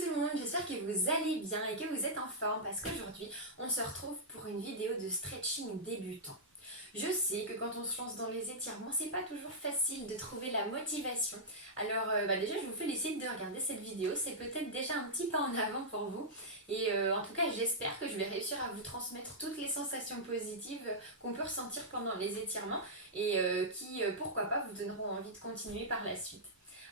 tout le monde, j'espère que vous allez bien et que vous êtes en forme parce qu'aujourd'hui on se retrouve pour une vidéo de stretching débutant. Je sais que quand on se lance dans les étirements, c'est pas toujours facile de trouver la motivation. Alors déjà je vous félicite de regarder cette vidéo, c'est peut-être déjà un petit pas en avant pour vous. Et en tout cas j'espère que je vais réussir à vous transmettre toutes les sensations positives qu'on peut ressentir pendant les étirements et qui pourquoi pas vous donneront envie de continuer par la suite.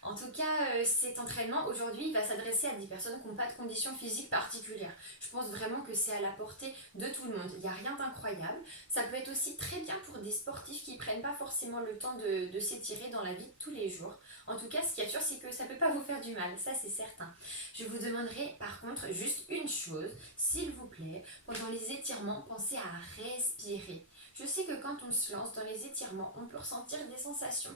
En tout cas, cet entraînement aujourd'hui il va s'adresser à des personnes qui n'ont pas de conditions physiques particulières. Je pense vraiment que c'est à la portée de tout le monde. Il n'y a rien d'incroyable. Ça peut être aussi très bien pour des sportifs qui ne prennent pas forcément le temps de s'étirer dans la vie de tous les jours. En tout cas, ce qui est sûr, c'est que ça ne peut pas vous faire du mal, ça c'est certain. Je vous demanderai par contre juste une chose, s'il vous plaît, pendant les étirements, pensez à respirer. Je sais que quand on se lance dans les étirements, on peut ressentir des sensations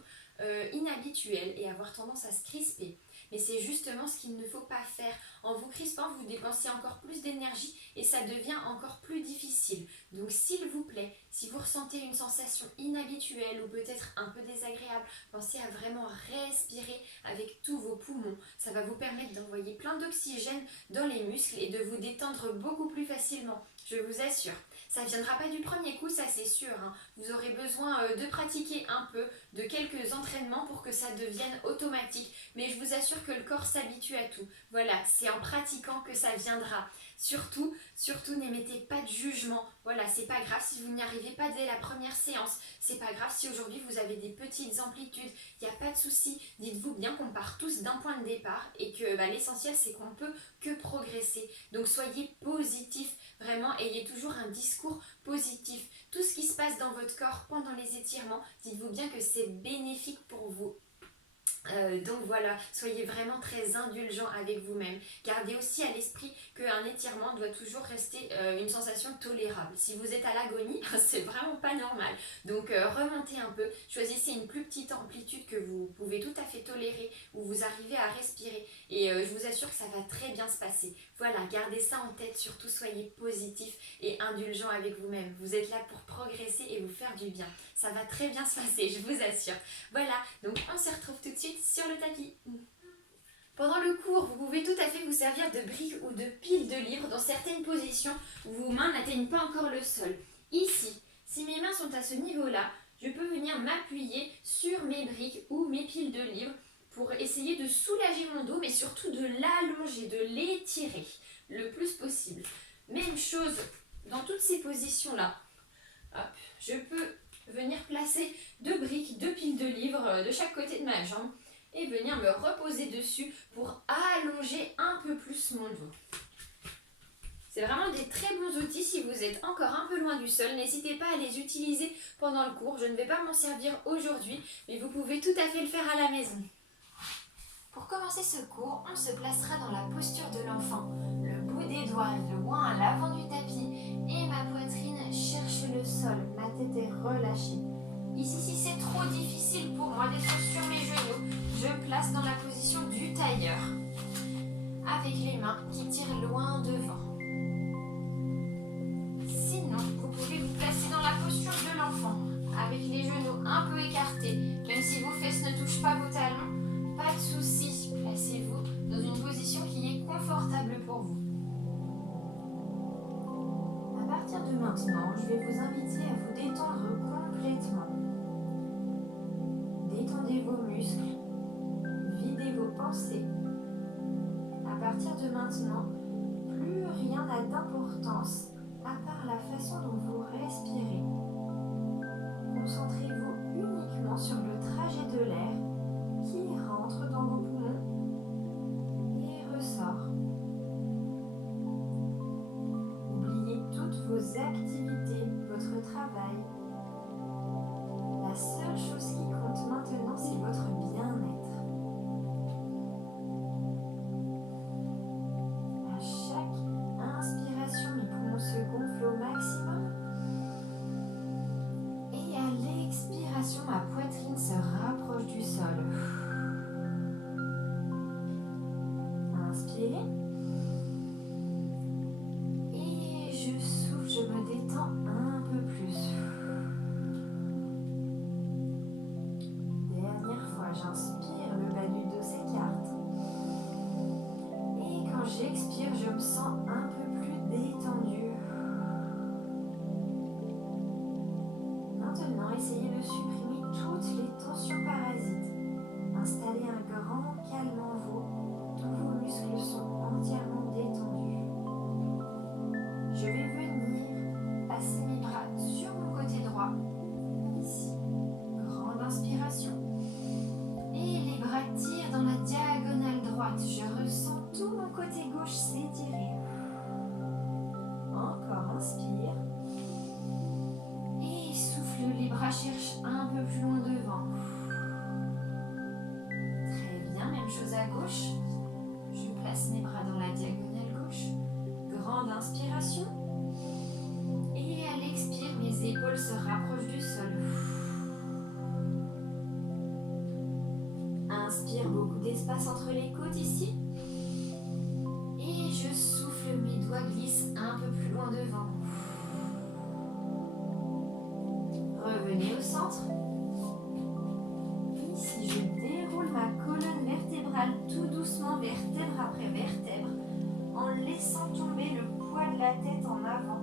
inhabituelles et avoir tendance à se crisper. Mais c'est justement ce qu'il ne faut pas faire. En vous crispant, vous dépensez encore plus d'énergie et ça devient encore plus difficile. Donc s'il vous plaît, si vous ressentez une sensation inhabituelle ou peut-être un peu désagréable, pensez à vraiment respirer avec tous vos poumons. Ça va vous permettre d'envoyer plein d'oxygène dans les muscles et de vous détendre beaucoup plus facilement. Je vous assure. Ça ne viendra pas du premier coup, ça c'est sûr. Vous aurez besoin de pratiquer un peu, de quelques entraînements pour que ça devienne automatique. Mais je vous assure que le corps s'habitue à tout. Voilà, c'est en pratiquant que ça viendra. Surtout, n'émettez pas de jugement. Voilà, c'est pas grave si vous n'y arrivez pas dès la première séance. C'est pas grave si aujourd'hui vous avez des petites amplitudes. Il n'y a pas de souci. Dites-vous bien qu'on part tous d'un point de départ et que l'essentiel c'est qu'on ne peut que progresser. Donc soyez positif. Vraiment, ayez toujours un discours positif. Tout ce qui se passe dans votre corps pendant les étirements, dites-vous bien que c'est bénéfique pour vous. Donc voilà, soyez vraiment très indulgent avec vous-même. Gardez aussi à l'esprit qu'un étirement doit toujours rester une sensation tolérable. Si vous êtes à l'agonie, c'est vraiment pas normal. Donc remontez un peu, choisissez une plus petite amplitude que vous pouvez tout à fait tolérer, où vous arrivez à respirer. Et je vous assure que ça va très bien se passer. Voilà, gardez ça en tête, surtout soyez positif et indulgent avec vous-même. Vous êtes là pour progresser et vous faire du bien. Ça va très bien se passer, je vous assure. Voilà, donc on se retrouve tout de suite sur le tapis. Pendant le cours, vous pouvez tout à fait vous servir de briques ou de piles de livres dans certaines positions où vos mains n'atteignent pas encore le sol. Ici, si mes mains sont à ce niveau-là, je peux venir m'appuyer sur mes briques ou mes piles de livres pour essayer de soulager mon dos, mais surtout de l'allonger, de l'étirer le plus possible. Même chose dans toutes ces positions-là. Hop, je peux venir placer deux briques, deux piles de livres de chaque côté de ma jambe et venir me reposer dessus pour allonger un peu plus mon dos. C'est vraiment des très bons outils si vous êtes encore un peu loin du sol. N'hésitez pas à les utiliser pendant le cours. Je ne vais pas m'en servir aujourd'hui, mais vous pouvez tout à fait le faire à la maison. Pour commencer ce cours, on se placera dans la posture de l'enfant. Le bout des doigts loin à l'avant du tapis et ma poitrine cherche le sol. Ma tête est relâchée. Ici, si c'est trop difficile pour moi d'être sur mes genoux, je me place dans la position du tailleur, avec les mains qui tirent loin devant. Sinon, vous pouvez vous placer dans la posture de l'enfant, avec les genoux un peu écartés, même si vos fesses ne touchent pas vos talons, pas de souci, placez-vous dans une position qui est confortable pour vous. À partir de maintenant, je vais vous inviter à vous détendre complètement. Détendez vos muscles, videz vos pensées. À partir de maintenant, plus rien n'a d'importance à part la façon dont vous respirez. Concentrez-vous uniquement sur le trajet de l'air qui rentre dans vos poumons et ressort. Oubliez toutes vos activités, votre travail. La seule chose qui compte maintenant, c'est votre bien-être. À chaque inspiration, mes poumons se gonflent au maximum. Et à l'expiration, ma poitrine se rapproche du sol. grand calme en vous. Tous vos muscles sont entièrement détendus. Je vais venir passer mes bras sur mon côté droit. Ici, grande inspiration. Et les bras tirent dans la diagonale droite. Je ressens tout mon côté gauche s'étirer. Encore, inspire. Et souffle, les bras cherchent un peu plus loin devant. Très bien, même chose à gauche. Je place mes bras dans la diagonale gauche. Grande inspiration. Et à l'expire, mes épaules se rapprochent du sol. Inspire, beaucoup d'espace entre les côtes ici. Et je souffle, mes doigts glissent un peu plus loin devant. Revenez au centre. Ici, je déroule ma colonne vertébrale tout doucement, vertèbre après vertèbre, en laissant tomber le poids de la tête en avant.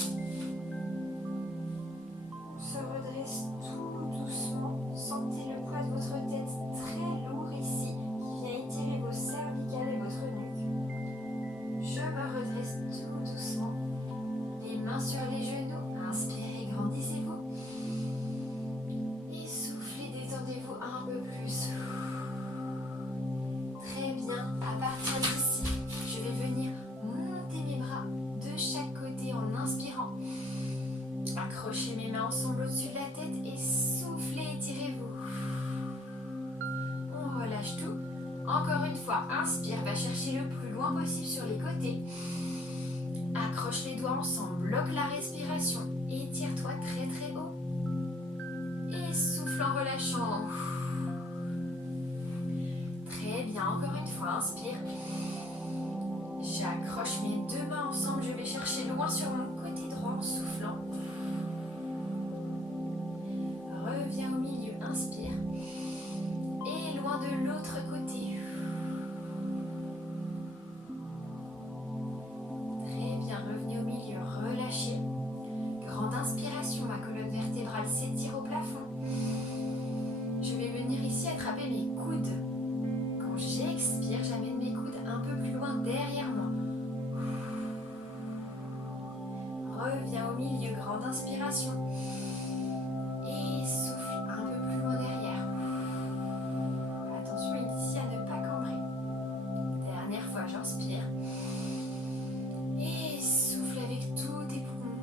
On se redresse tout doucement. Sentez le poids de votre tête très lourd ici, qui vient étirer vos cervicales et votre nuque. Je me redresse tout doucement. Les mains sur les genoux. Inspirez, grandissez-vous. Et soufflez, détendez-vous un peu plus. Très bien. À partir d'ici, je vais venir monter mes bras de chaque côté en inspirant. Accrochez mes mains ensemble au-dessus de la tête et soufflez, étirez-vous. On relâche tout. Encore une fois, inspire, va chercher le plus loin possible sur les côtés. Accroche les doigts ensemble, bloque la respiration. Étire-toi très très haut. Et souffle en relâchant. Très bien, encore une fois, inspire. J'accroche mes deux mains ensemble, je vais chercher loin sur mon côté droit en soufflant. Reviens au milieu, inspire. Et loin de l'autre côté. Très bien, revenez au milieu, relâchez. Grande inspiration, ma colonne vertébrale s'étire au plafond. Je vais venir ici attraper mes coudes. Quand j'expire, j'amène mes coudes un peu plus loin derrière moi. Reviens au milieu, grande inspiration. Et souffle un peu plus loin derrière. Attention ici à ne pas cambrer. Dernière fois, j'inspire. Et souffle avec tous tes poumons.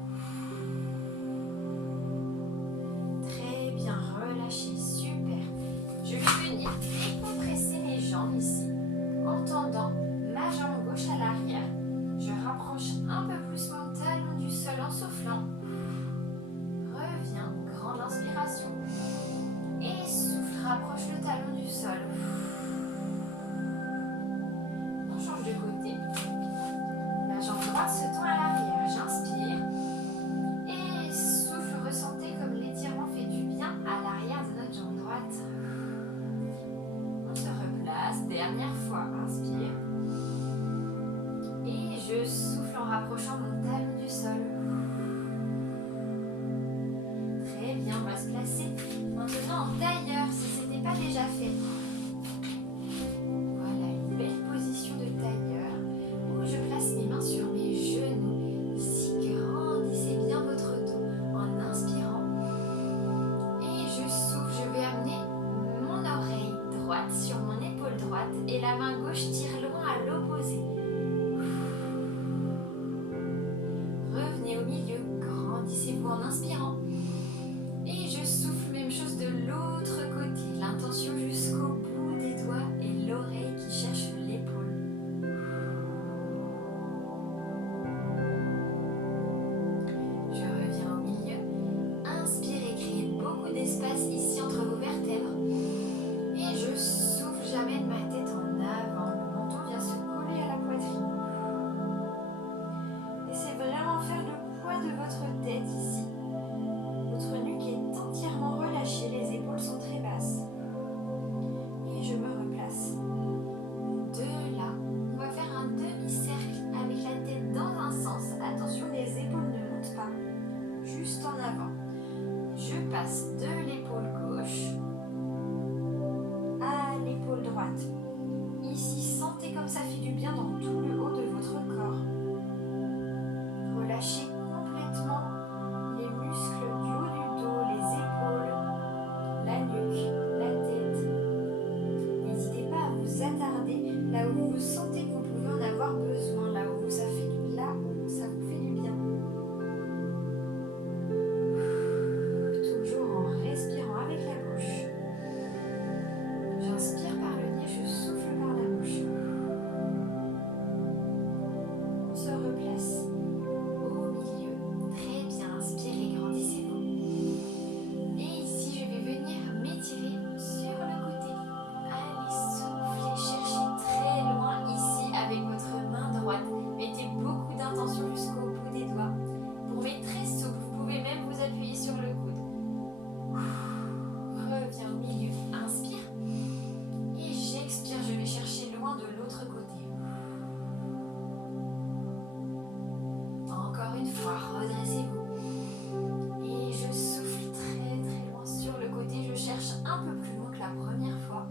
Très bien, relâchez, super. Je vais venir décompresser mes jambes ici, en tendant ma jambe gauche à l'arrière. Je rapproche un peu plus mon talon du sol en soufflant. Reviens, grande inspiration. Et souffle, rapproche le talon du sol. On change de côté. La jambe droite se tend à l'arrière. J'inspire. Et souffle, ressentez comme l'étirement fait du bien à l'arrière de notre jambe droite. On se replace. Dernière fois, inspire. Et je souffle en rapprochant mon talon du sol. Très bien, on va se placer maintenant en tailleur si ce n'était pas déjà fait. Voilà, une belle position de tailleur où je place mes mains sur mes genoux. Ici, grandissez bien votre dos en inspirant. Et je souffle, je vais amener mon oreille droite sur mon épaule droite et la main gauche tire loin à l'opposé. Revenez au milieu, grandissez-vous en inspirant. Et je souffle, même chose de l'autre côté. L'intention jusqu'au bout des doigts et l'oreille qui cherche l'épaule. Je reviens au milieu. Inspirez, créez beaucoup d'espace ici entre vos vertèbres. Et je souffle, j'amène ma tête en avant. Le menton vient se coller à la poitrine. vous sentez que vous pouvez en avoir besoin, là où ça vous fait du bien. Toujours en respirant avec la bouche. J'inspire par le nez, je souffle par la bouche. On se replace au milieu. Très bien, inspirez, grandissez-vous. Et ici, je vais venir m'étirer sur le côté. Allez, soufflez, cherchez très loin ici avec votre main droite. Mettez beaucoup d'intention jusqu'au bout des doigts. Pour mes très souple, vous pouvez même vous appuyer sur le coude. Reviens au milieu, inspire. Et j'expire, je vais chercher loin de l'autre côté. Encore une fois, redressez-vous. Et je souffle très très loin sur le côté. Je cherche un peu plus loin que la première fois.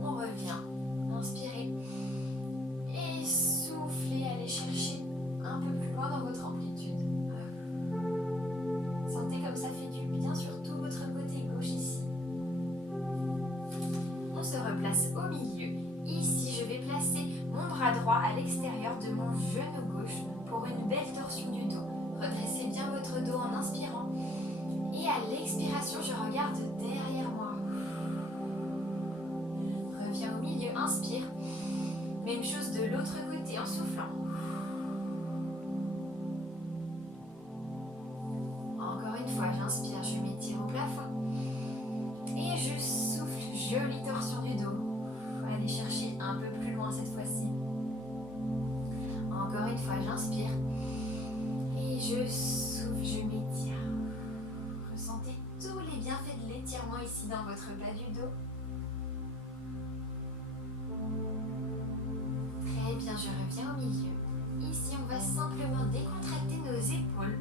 On revient. Inspirez. Et soufflez. Allez chercher un peu plus loin dans votre amplitude. Sentez comme ça fait du bien sur tout votre côté gauche ici. On se replace au milieu. Ici, je vais placer mon bras droit à l'extérieur de mon genou gauche pour une belle torsion du dos. Redressez bien votre dos en inspirant. Et à l'expiration, je regarde derrière moi. Reviens au milieu, inspire. Même chose de l'autre côté en soufflant. Encore une fois, j'inspire, je m'étire au plafond. Et je souffle, jolie torsion du dos. Allez chercher un peu plus loin cette fois-ci. Encore une fois, j'inspire. Et je souffle, je m'étire. Ressentez tous les bienfaits de l'étirement ici dans votre bas du dos. Très bien, je reviens au milieu. Ici, on va simplement décontracter nos épaules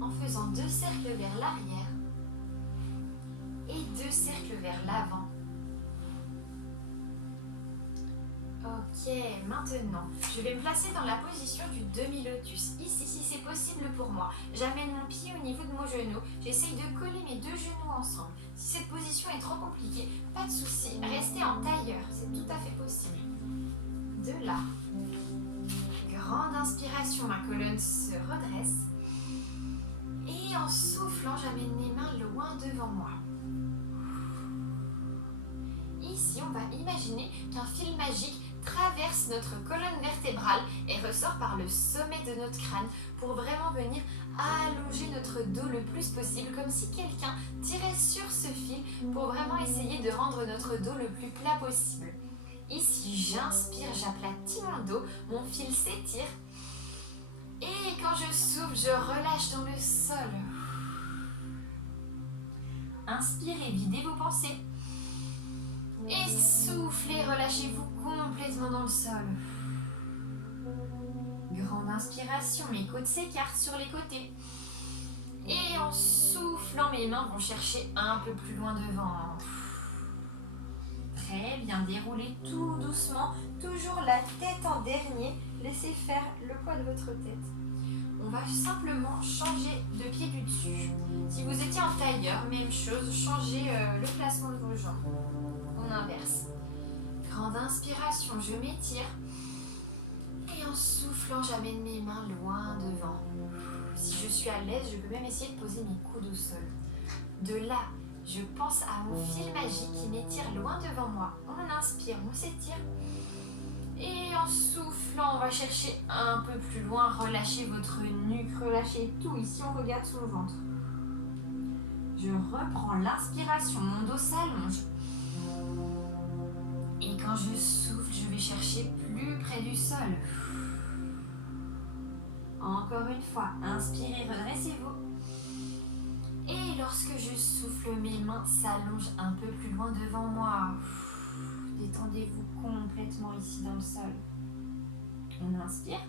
en faisant 2 cercles vers l'arrière et 2 cercles vers l'avant. Ok, maintenant, je vais me placer dans la position du demi-lotus. Ici, si c'est possible pour moi, j'amène mon pied au niveau de mon genou. J'essaye de coller mes 2 genoux ensemble. Si cette position est trop compliquée, pas de souci, restez en tailleur, c'est tout à fait possible. De là, grande inspiration, ma colonne se redresse. Et en soufflant, j'amène mes mains loin devant moi. Ici, on va imaginer qu'un fil magique traverse notre colonne vertébrale et ressort par le sommet de notre crâne pour vraiment venir allonger notre dos le plus possible, comme si quelqu'un tirait sur ce fil pour vraiment essayer de rendre notre dos le plus plat possible. Ici, j'inspire, j'aplatis mon dos, mon fil s'étire. Et quand je souffle, je relâche dans le sol. Inspirez, videz vos pensées. Et soufflez, relâchez-vous complètement dans le sol. Grande inspiration, mes côtes s'écartent sur les côtés. Et en soufflant, mes mains vont chercher un peu plus loin devant. Très bien, déroulez tout doucement, toujours la tête en dernier. Laissez faire le poids de votre tête. On va simplement changer de pied du dessus. Si vous étiez en tailleur, même chose, changez le placement de vos jambes. On inverse. Grande inspiration, je m'étire. Et en soufflant, j'amène mes mains loin devant. Si je suis à l'aise, je peux même essayer de poser mes coudes au sol. De là, je pense à mon fil magique qui m'étire loin devant moi. On inspire, on s'étire. Et en soufflant, on va chercher un peu plus loin. Relâchez votre nuque, relâchez tout. Ici, on regarde sous le ventre. Je reprends l'inspiration, mon dos s'allonge. Et quand je souffle, je vais chercher plus près du sol. Encore une fois, inspirez, redressez-vous. Et lorsque je souffle, mes mains s'allongent un peu plus loin devant moi. Détendez-vous complètement ici dans le sol. On inspire.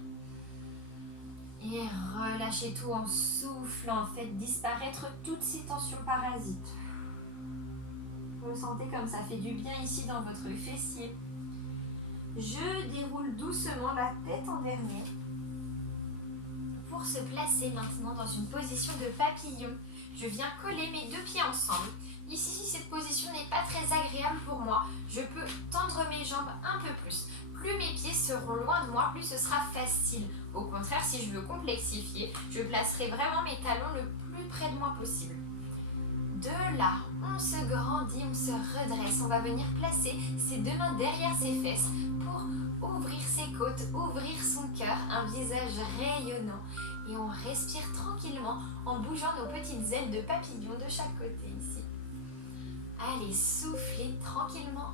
Et relâchez tout en soufflant. Faites disparaître toutes ces tensions parasites. Ressentez comme ça fait du bien ici dans votre fessier. Je déroule doucement la tête en dernier. Pour se placer maintenant dans une position de papillon. je viens coller mes deux pieds ensemble. Ici, si cette position n'est pas très agréable pour moi, je peux tendre mes jambes un peu plus. Plus mes pieds seront loin de moi, plus ce sera facile. Au contraire, si je veux complexifier, je placerai vraiment mes talons le plus près de moi possible. De là, on se grandit, on se redresse. On va venir placer ses deux mains derrière ses fesses pour ouvrir ses côtes, ouvrir son cœur, un visage rayonnant. Et on respire tranquillement en bougeant nos petites ailes de papillon de chaque côté ici. Allez, soufflez tranquillement.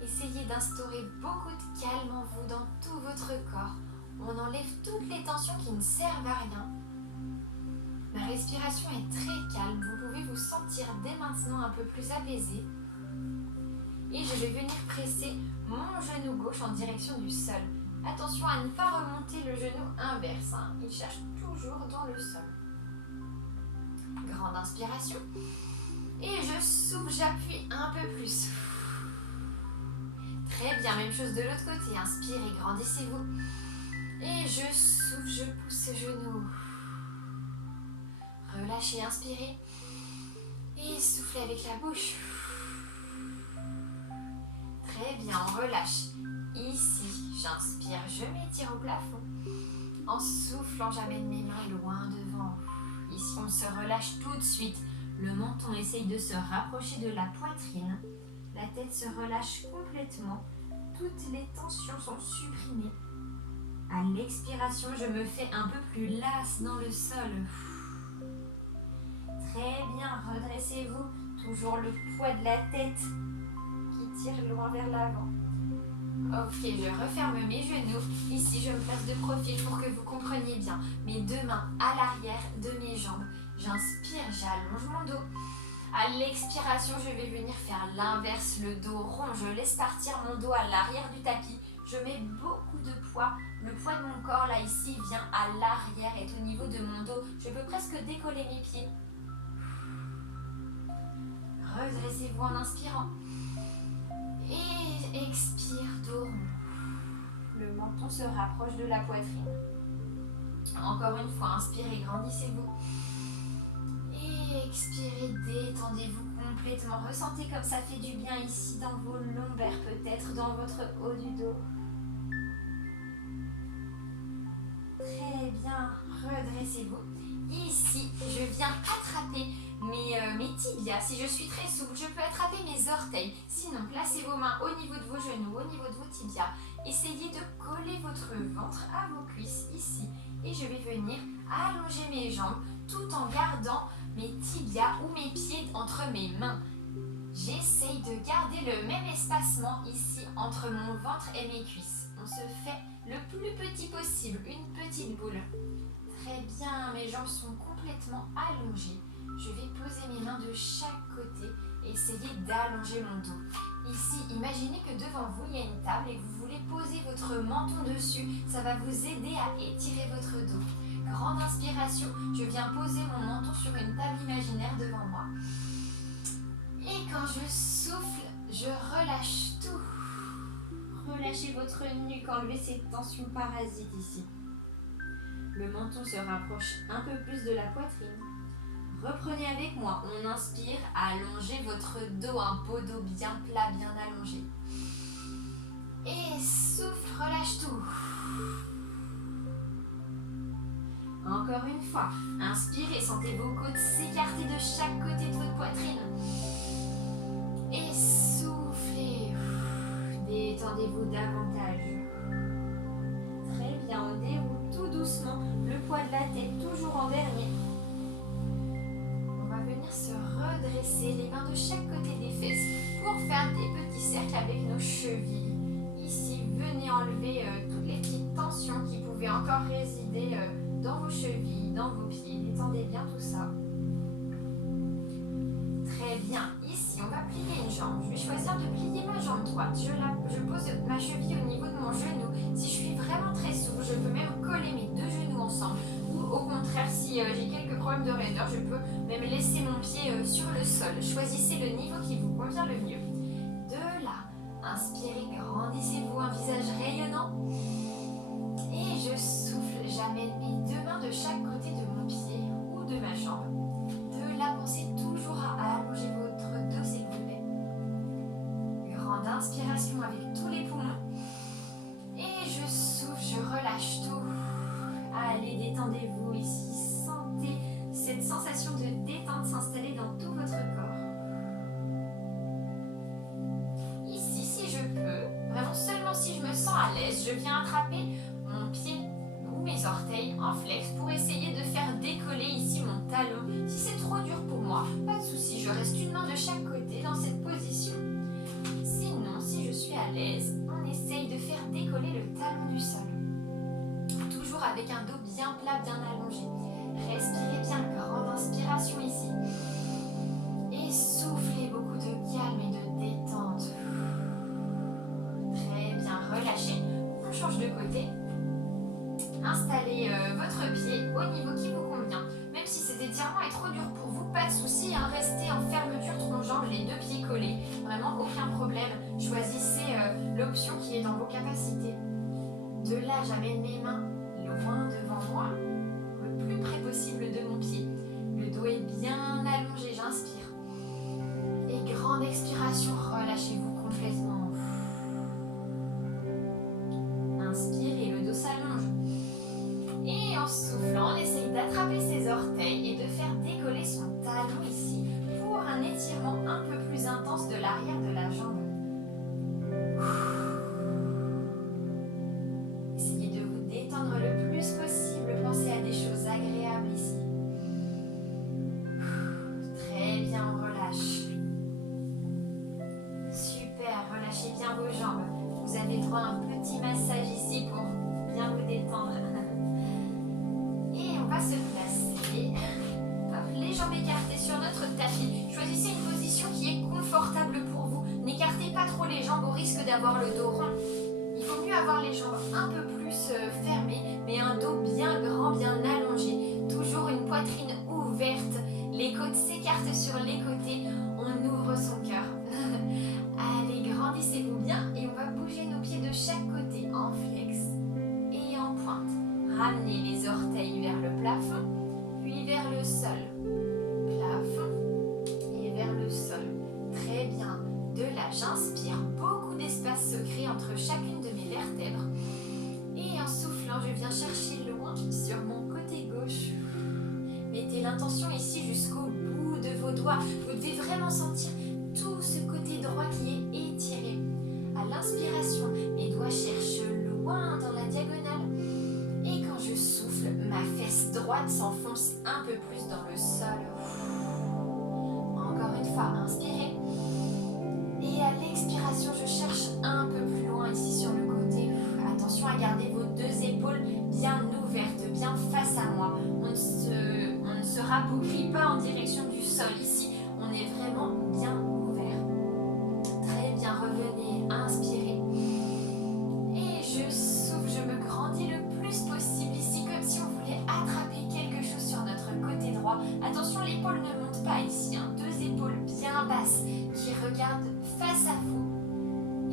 Essayez d'instaurer beaucoup de calme en vous dans tout votre corps. On enlève toutes les tensions qui ne servent à rien. Ma respiration est très calme. Vous pouvez vous sentir dès maintenant un peu plus apaisé. Et je vais venir presser mon genou gauche en direction du sol. Attention à ne pas remonter le genou inverse. Il cherche toujours dans le sol. Grande inspiration. Et je souffle, j'appuie un peu plus. Très bien, même chose de l'autre côté. Inspirez, grandissez-vous. Et je souffle, je pousse ce genou. Relâchez, inspirez. Et soufflez avec la bouche. Très bien, on relâche. Ici, j'inspire, je m'étire au plafond. En soufflant, j'amène mes mains loin devant. Ici, on se relâche tout de suite. Le menton essaye de se rapprocher de la poitrine. La tête se relâche complètement. Toutes les tensions sont supprimées. À l'expiration, je me fais un peu plus lasse dans le sol. Très bien, redressez-vous. Toujours le poids de la tête qui tire loin vers l'avant. Ok, je referme mes genoux. Ici, je me place de profil pour que vous compreniez bien. Mes deux mains à l'arrière de mes jambes. J'inspire, j'allonge mon dos. À l'expiration, je vais venir faire l'inverse, le dos rond. Je laisse partir mon dos à l'arrière du tapis. Je mets beaucoup de poids. Le poids de mon corps, là, ici, vient à l'arrière, est au niveau de mon dos. Je peux presque décoller mes pieds. Redressez-vous en inspirant. Et expire, dos rond. Le menton se rapproche de la poitrine. Encore une fois, inspirez, grandissez-vous. Et expirez, détendez-vous complètement. Ressentez comme ça fait du bien ici dans vos lombaires, peut-être dans votre haut du dos. Très bien, redressez-vous. Ici, je viens attraper mes tibias. Si je suis très souple, je peux attraper mes orteils. Sinon, placez vos mains au niveau de vos genoux, au niveau de vos tibias. Essayez de coller votre ventre à vos cuisses ici. Et je vais venir allonger mes jambes tout en gardant mes tibias ou mes pieds entre mes mains. J'essaye de garder le même espacement ici entre mon ventre et mes cuisses. On se fait le plus petit possible, une petite boule. Très bien, mes jambes sont complètement allongées. Je vais poser mes mains de chaque côté et essayer d'allonger mon dos. Ici, imaginez que devant vous, il y a une table et que vous voulez poser votre menton dessus. Ça va vous aider à étirer votre dos. Grande inspiration, je viens poser mon menton sur une table imaginaire devant moi. Et quand je souffle, je relâche tout. Relâchez votre nuque, enlevez ces tensions parasites ici. Le menton se rapproche un peu plus de la poitrine. Reprenez avec moi, on inspire, allongez votre dos, un pot d'eau bien plat, bien allongé. Et souffle, relâche tout. Encore une fois, inspirez, sentez vos côtes s'écarter de chaque côté de votre poitrine. Et soufflez, détendez-vous davantage. Très bien, on déroule tout doucement le poids de la tête, toujours en dernier. On va venir se redresser, les mains de chaque côté des fesses pour faire des petits cercles avec nos chevilles. Ici, venez enlever toutes les petites tensions qui pouvaient encore résider dans vos chevilles, dans vos pieds. Détendez bien tout ça. Très bien. Ici, on va plier une jambe. Je vais choisir de plier ma jambe droite. Je pose ma cheville au niveau de mon genou. Si je suis vraiment très souple, je peux même coller mes deux genoux ensemble. Ou au contraire, si j'ai quelques problèmes de raideur, je peux même laisser mon pied sur le sol. Choisissez le niveau qui vous convient le mieux. De là, inspirez, grandissez-vous, un visage rayonnant. Et je souffle, j'amène mes deux mains de chaque côté de mon pied ou jambe. De là, pensez toujours à allonger votre dos s'il vous plaît. Grande inspiration avec tous les poumons. Et je souffle, je relâche tout. Allez, détendez-vous ici. Sentez cette sensation de détente s'installer dans tout votre corps. Ici, si je peux, vraiment seulement si je me sens à l'aise, je viens attraper mon pied ou mes orteils en flex pour essayer de faire décoller ici mon talon. Si c'est trop dur pour moi, pas de souci, je reste une main de chaque côté dans cette position. Sinon, si je suis à l'aise, on essaye de faire décoller le talon du sol. Toujours avec un dos bien plat, bien allongé. Respirez bien, grande inspiration ici. Et soufflez, beaucoup de calme et de détente. Très bien, relâchez. On change de côté. Installez votre pied au niveau qui vous convient. Même si cet étirement est trop dur pour vous, pas de souci, hein, restez en fermeture tronc-jambe, les deux pieds collés. Vraiment aucun problème. Choisissez l'option qui est dans vos capacités. De là, j'amène mes mains loin devant moi, le plus près possible de mon pied. Le dos est bien allongé, j'inspire. Et grande expiration, relâchez-vous complètement. Inspirez, le dos s'allonge. Et en soufflant, on essaye d'attraper ses orteils et de faire décoller son talon ici pour un étirement un peu plus intense de l'arrière de la jambe. Essayez de vous détendre le plus possible, pensez à des choses agréables ici. Très bien, on relâche. Super, relâchez bien vos jambes. Vous avez droit à un petit massage ici pour bien vous détendre. Et on va se placer. Hop, les jambes écartées sur notre tapis. Choisissez une position qui est confortable pour vous. N'écartez pas trop les jambes au risque d'avoir le dos rond. Il vaut mieux avoir les jambes un peu plus fermées, mais un dos bien grand, bien allongé. Toujours une poitrine ouverte. Les côtes s'écartent sur les côtés. On ouvre son cœur. Allez, grandissez-vous bien et on va bouger nos pieds de chaque côté en flex et en pointe. Ramenez les orteils vers le plafond, puis vers le sol. Plafond et vers le sol. Très bien. De là, j'inspire. Beaucoup d'espace se crée entre chacune de mes vertèbres. Et en soufflant, je viens chercher loin sur mon côté gauche. Mettez l'intention ici jusqu'au bout de vos doigts. Vous devez vraiment sentir tout ce côté droit qui est étiré. À l'inspiration, mes doigts cherchent loin dans la diagonale. Et quand je souffle, ma fesse droite s'enfonce un peu plus dans le sol. Encore une fois, inspirez. Et à l'expiration, je cherche un peu plus loin ici sur le côté. Attention à garder vos deux épaules bien ouvertes, bien face à moi. On ne se rabougrit pas en direction du sol ici. On est vraiment bien ouvert. Très bien, revenez, inspirez. Et je souffle, je me grandis le plus possible ici, comme si on voulait attraper quelque chose sur notre côté droit. Attention, l'épaule ne monte pas ici, hein. Deux épaules bien basses qui regardent face à vous.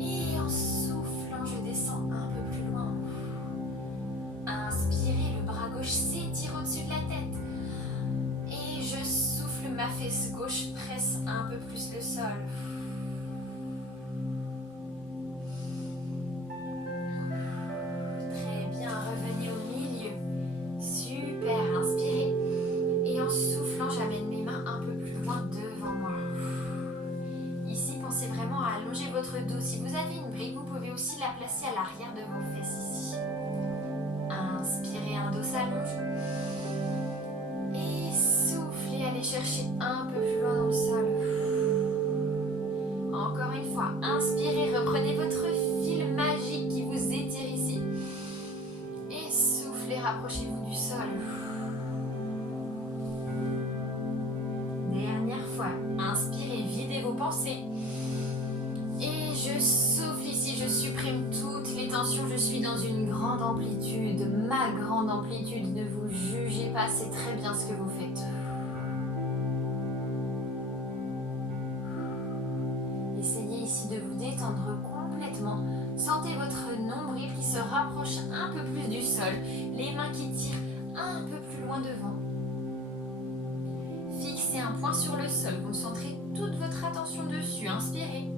Et en soufflant, je descends un peu plus loin. Inspirez, le bras gauche s'étire au-dessus de la tête. Et je souffle, ma fesse gauche presse un peu plus le sol. Très bien, revenez au milieu. Super, inspirez. Et en soufflant, j'amène mes mains un peu plus loin devant moi. Ici, pensez vraiment à allonger votre dos. Si vous avez une brique, vous pouvez aussi la placer à l'arrière de vos fesses ici. Inspirez, un dos s'allonge. Et soufflez, allez chercher un peu plus loin dans le sol. Encore une fois, inspirez, reprenez votre fil magique qui vous étire ici. Et soufflez, rapprochez-vous du sol. Dernière fois, inspirez, videz vos pensées. Et je souffle ici, je supprime toutes les tensions, je suis dans une grande amplitude, ma grande amplitude, ne vous jugez pas, c'est très bien ce que vous faites. Essayez ici de vous détendre complètement, sentez votre nombril qui se rapproche un peu plus du sol, les mains qui tirent un peu plus loin devant. placez un point sur le sol. Concentrez toute votre attention dessus. Inspirez.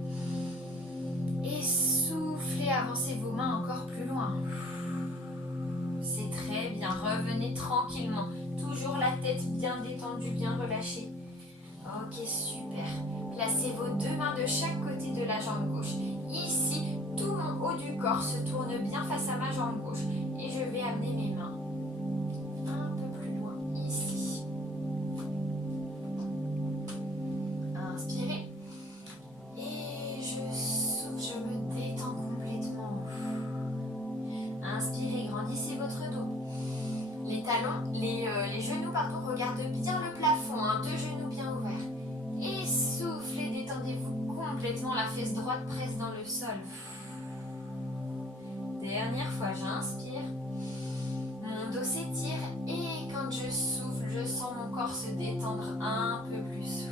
Et soufflez, avancez vos mains encore plus loin. C'est très bien. Revenez tranquillement. Toujours la tête bien détendue, bien relâchée. Ok, super. Placez vos deux mains de chaque côté de la jambe gauche. Ici, tout mon haut du corps se tourne bien face à ma jambe gauche. Et je vais amener mes mains un peu plus loin, ici. Inspirez. Et je souffle, je me détends complètement. Inspirez, grandissez votre dos. Les talons, les genoux, regardent bien le plafond, deux genoux bien ouverts. Et soufflez, détendez-vous complètement, la fesse droite presse dans le sol. Dernière fois, j'inspire. Mon dos s'étire et quand je souffle, je sens mon corps se détendre un peu plus.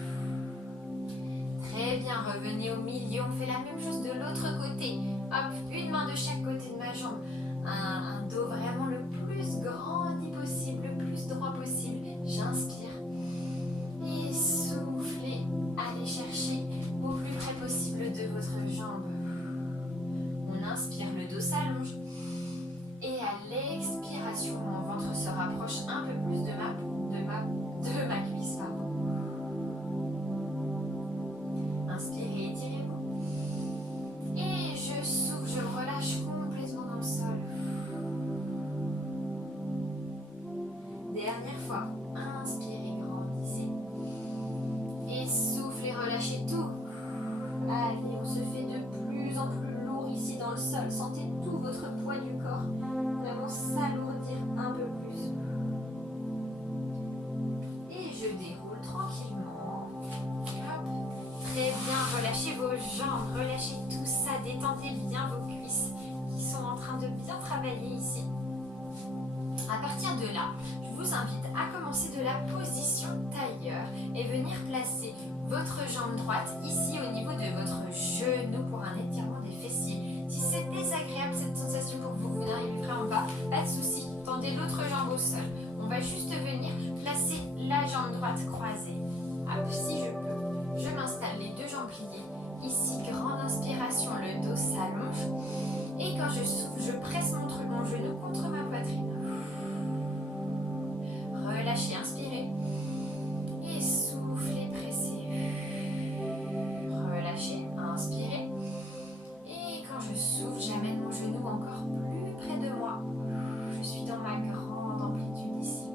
Très bien, revenez au milieu, on fait la même chose de l'autre côté. Hop, une main de chaque côté de ma jambe. Un dos vraiment le plus grandi possible, le plus droit possible. J'inspire. Et soufflez, allez chercher au plus près possible de votre jambe. On inspire, le dos s'allonge. Et à l'expiration, mon ventre se rapproche un peu plus de ma cuisse. Inspirez, étirez-vous. Et je souffle, je me relâche complètement dans le sol. Dernière fois, inspirez, grandissez. Et soufflez, relâchez tout. Allez, on se fait de plus en plus lourd ici dans le sol. Sentez tout votre poids du corps vraiment s'alourdir un peu plus. Et je déroule tranquillement. Hop. Très bien, relâchez vos jambes, relâchez tout ça, détendez bien vos cuisses qui sont en train de bien travailler ici. À partir de là, je vous invite à commencer de la position tailleur et venir placer votre jambe droite ici au niveau de votre genou pour un étirement des fessiers. Si c'est désagréable cette sensation pour vous, vous n'arrivez vraiment pas de souci, tendez l'autre jambe au sol. On va juste venir placer la jambe droite croisée. Hop, si je peux, je m'installe les deux jambes pliées. Ici, grande inspiration, le dos s'allonge. Et quand je souffle, je presse mon genou contre ma poitrine. Relâchez, inspirez. Et soufflez, pressez. Relâchez, inspirez. Et quand je souffle, j'amène mon genou encore plus près de moi. Je suis dans ma grande amplitude ici.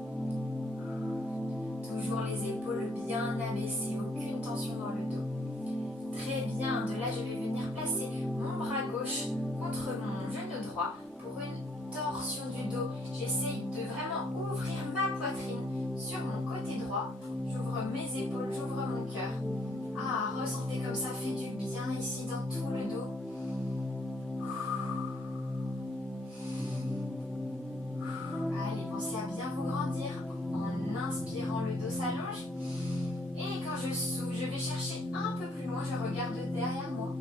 Toujours les épaules bien abaissées, aucune tension dans le dos. Très bien, de là je vais venir placer mon bras gauche contre mon genou droit pour une torsion du dos. J'essaye de vraiment ouvrir ma poitrine sur mon côté droit. J'ouvre mes épaules, j'ouvre mon cœur. Ah, ressentez comme ça fait du bien ici dans tout le dos. Allez, pensez à bien vous grandir en inspirant, le dos s'allonge. Et quand je souffle, je vais chercher un peu plus loin, je regarde derrière moi.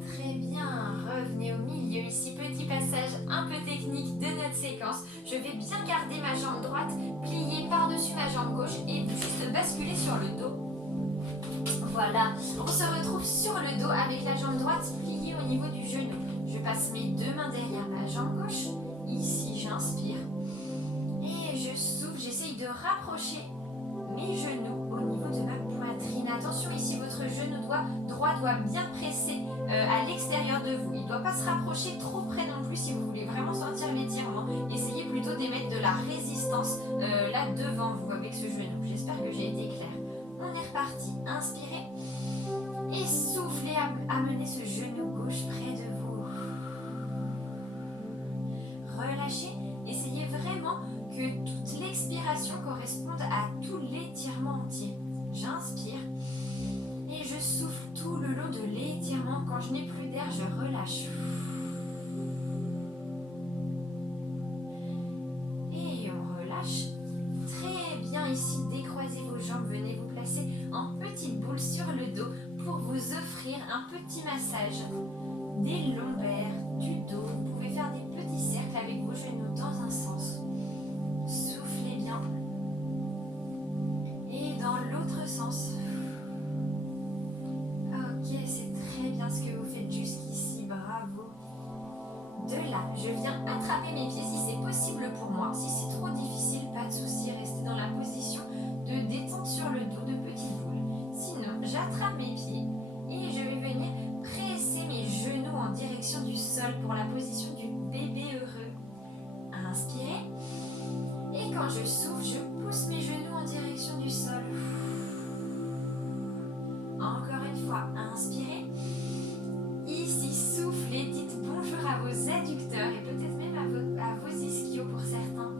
Très bien, revenez au milieu ici, petit passage un peu technique de notre séquence. Je vais bien garder ma jambe droite pliée par-dessus ma jambe gauche et juste basculer sur le dos. Voilà, on se retrouve sur le dos avec la jambe droite pliée au niveau du genou. Je passe mes deux mains derrière ma jambe gauche. Ici, j'inspire. Et je souffle, j'essaye de rapprocher mes genoux au niveau de ma poitrine. Attention ici, votre genou droit doit bien presser à l'extérieur de vous. Il ne doit pas se rapprocher trop près non plus si vous voulez vraiment sentir l'étirement. Essayez plutôt d'émettre de la résistance là devant vous avec ce genou. J'espère que j'ai été claire. On est reparti. Inspirez et soufflez, amenez ce genou gauche près de vous. Relâchez. Essayez vraiment que toute l'expiration corresponde à tout l'étirement entier. J'inspire et je souffle tout le long de l'étirement. Quand je n'ai plus d'air, je relâche. Et on relâche. Très bien ici, décroisez vos jambes, venez vous placer en petite boule sur le dos pour vous offrir un petit massage des lombaires, du dos. Vous pouvez faire des petits cercles avec vos genoux dans un sens. Soufflez bien. conscience. Ok, c'est très bien ce que vous faites jusqu'ici, bravo. De là, je viens attraper mes pieds si c'est possible pour moi. Si c'est trop difficile, pas de souci, restez dans la position de détente sur le dos de petite boule. Sinon, j'attrape mes pieds et je vais venir presser mes genoux en direction du sol pour la position du bébé heureux. Inspirez. Et quand je souffle, je pousse mes genoux en direction du sol. Encore une fois, inspirez. Ici, soufflez, dites bonjour à vos adducteurs et peut-être même à vos ischios pour certains.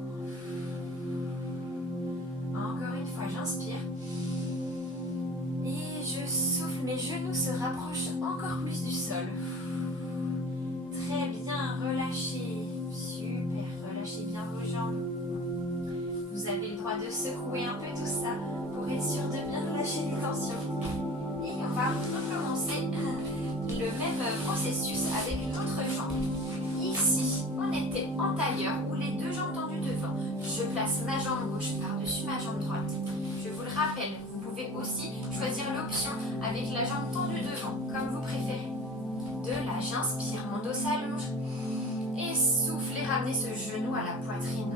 Encore une fois, j'inspire. Et je souffle, mes genoux se rapprochent encore plus du sol. Très bien, relâchez. Super, relâchez bien vos jambes. Vous avez le droit de secouer un peu tout ça pour être sûr de bien relâcher les tensions. Et on va recommencer le même processus avec l'autre jambe. Ici, on était en tailleur ou les deux jambes tendues devant. Je place ma jambe gauche par-dessus ma jambe droite. Je vous le rappelle, vous pouvez aussi choisir l'option avec la jambe tendue devant, comme vous préférez. De là, j'inspire, mon dos s'allonge. Et soufflez, ramenez ce genou à la poitrine.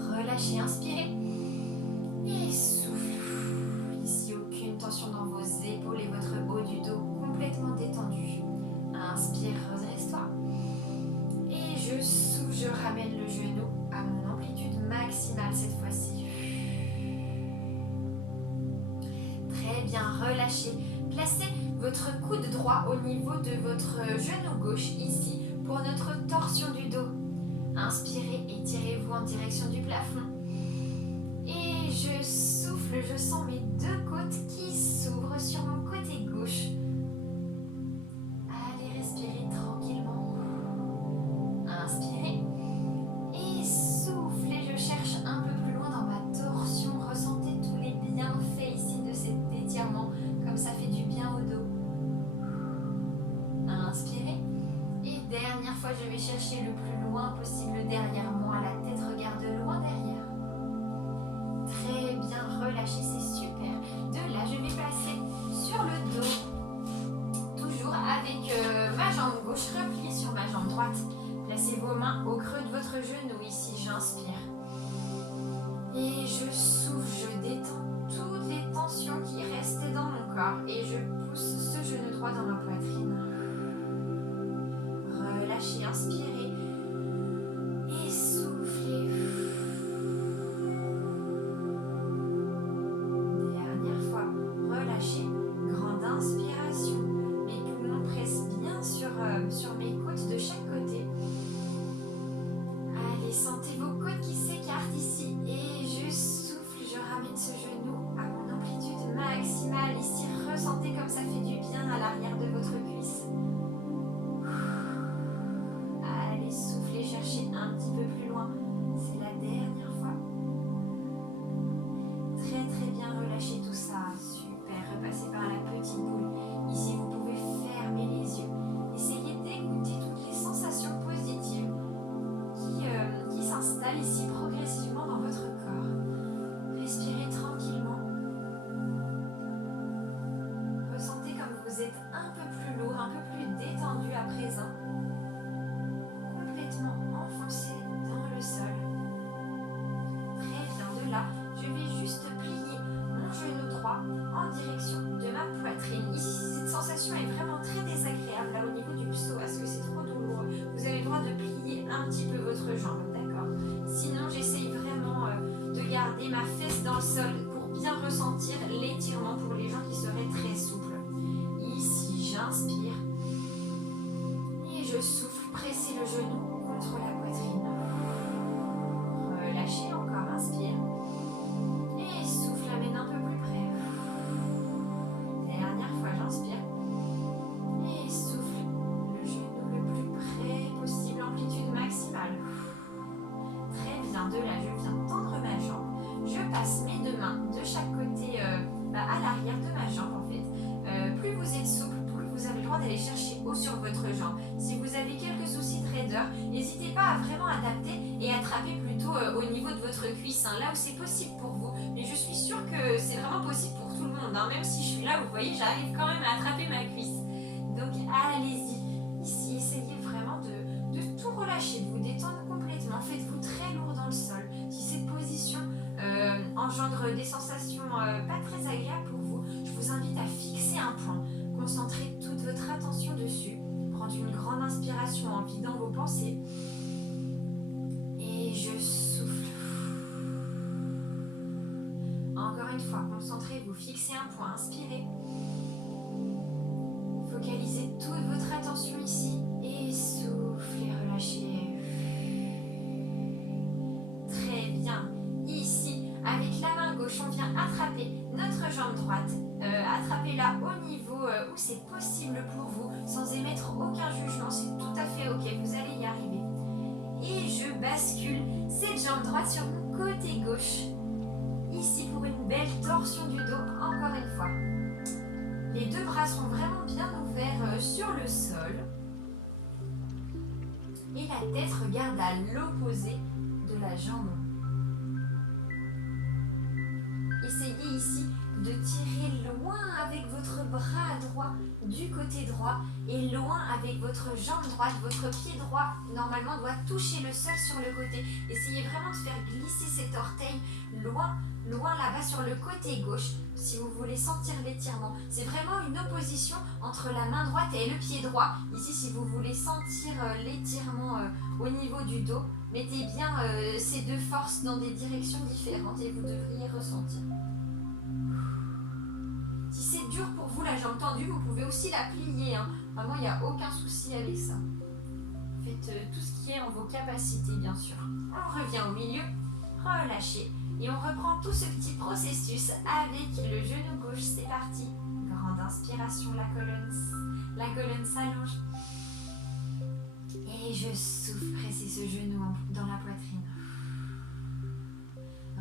Relâchez, inspirez. Et souffle. Ici, aucune tension dans vos épaules et votre haut du dos complètement détendu. Inspire, redresse-toi. Et je souffle, je ramène le genou à mon amplitude maximale cette fois-ci. Très bien, relâchez. Placez votre coude droit au niveau de votre genou gauche ici pour notre torsion du dos. Inspirez, étirez-vous en direction du plafond. Et je souffle, je sens mes deux côtes qui s'ouvrent sur mon côté gauche. Allez, respirez tranquillement. Inspirez. Et soufflez, je cherche un peu plus loin dans ma torsion. Ressentez tous les bienfaits ici de cet étirement, comme ça fait du bien au dos. Inspirez. Et dernière fois, je vais chercher le plus loin possible derrière moi. La tête regarde loin derrière. Très bien, relâchez, c'est super. De là, je vais passer sur le dos. Toujours avec ma jambe gauche repliée sur ma jambe droite. Placez vos mains au creux de votre genou. Ici, j'inspire. Et je souffle, je détends toutes les tensions qui restaient dans mon corps. Et je pousse ce genou droit dans ma poitrine. Relâchez, inspirez. Et soufflez. Dernière fois, relâchez. Grande inspiration. Mes poumons pressent bien sur mes côtes de chaque côté. Allez, sentez vos côtes qui s'écartent ici. Et je souffle, je ramène ce genou à mon amplitude maximale. Ici, ressentez comme ça fait du bien à l'arrière de votre cuisse. Allez, soufflez, cherchez un petit peu plus loin. C'est la dernière fois. Très très bien, relâchez tout ça. Super, repassez par la petite boule. Ici, vous pouvez fermer les yeux. Essayez d'écouter toutes les sensations positives qui s'installent ici progressivement dans votre corps. Respirez tranquillement. Ressentez comme vous êtes un peu plus lourd, un peu plus détendu à présent. Complètement enfoncé dans le sol. Très bien, de là, je vais juste plier mon genou droit en direction de ma poitrine. Ici, cette sensation est vraiment très désagréable là au niveau du psoas, que c'est trop douloureux. Vous avez le droit de plier un petit peu votre jambe, d'accord? Sinon, j'essaye vraiment de garder ma fesse dans le sol pour bien ressentir l'étirement pour les gens qui seraient très souples. Ici, haut sur votre jambe. Si vous avez quelques soucis de raideur, n'hésitez pas à vraiment adapter et attraper plutôt au niveau de votre cuisse, hein, là où c'est possible pour vous. Mais je suis sûre que c'est vraiment possible pour tout le monde, hein. Même si je suis là, vous voyez, j'arrive quand même à attraper ma cuisse. Donc allez-y. Ici, essayez vraiment de tout relâcher, de vous détendre complètement. Faites-vous très lourd dans le sol. Si cette position engendre des sensations pas très agréables pour vous, je vous invite à fixer un point. Concentrez toute votre attention dessus. Prendre une grande inspiration en vidant vos pensées. Et je souffle. Encore une fois, concentrez-vous, fixez un point, inspirez. Focalisez toute votre attention ici et soufflez, relâchez. Très bien. Ici, avec la main gauche, on vient attraper notre jambe droite. Attrapez-la au niveau où c'est possible pour vous, sans émettre aucun jugement. C'est tout à fait ok, vous allez y arriver. Et je bascule cette jambe droite sur mon côté gauche. Ici pour une belle torsion du dos, encore une fois. Les deux bras sont vraiment bien ouverts sur le sol. Et la tête regarde à l'opposé de la jambe. Essayez ici de tirer loin avec votre bras droit du côté droit et loin avec votre jambe droite. Votre pied droit, normalement, doit toucher le sol sur le côté. Essayez vraiment de faire glisser cet orteil loin là-bas sur le côté gauche, si vous voulez sentir l'étirement. C'est vraiment une opposition entre la main droite et le pied droit. Ici, si vous voulez sentir l'étirement au niveau du dos, mettez bien ces deux forces dans des directions différentes et vous devriez ressentir. Si c'est dur pour vous, la jambe tendue, vous pouvez aussi la plier, hein. Vraiment, il n'y a aucun souci avec ça. Faites tout ce qui est en vos capacités, bien sûr. On revient au milieu, relâchez. Et on reprend tout ce petit processus avec le genou gauche. C'est parti. Grande inspiration, la colonne s'allonge. Et je souffle, pressez ce genou dans la poitrine.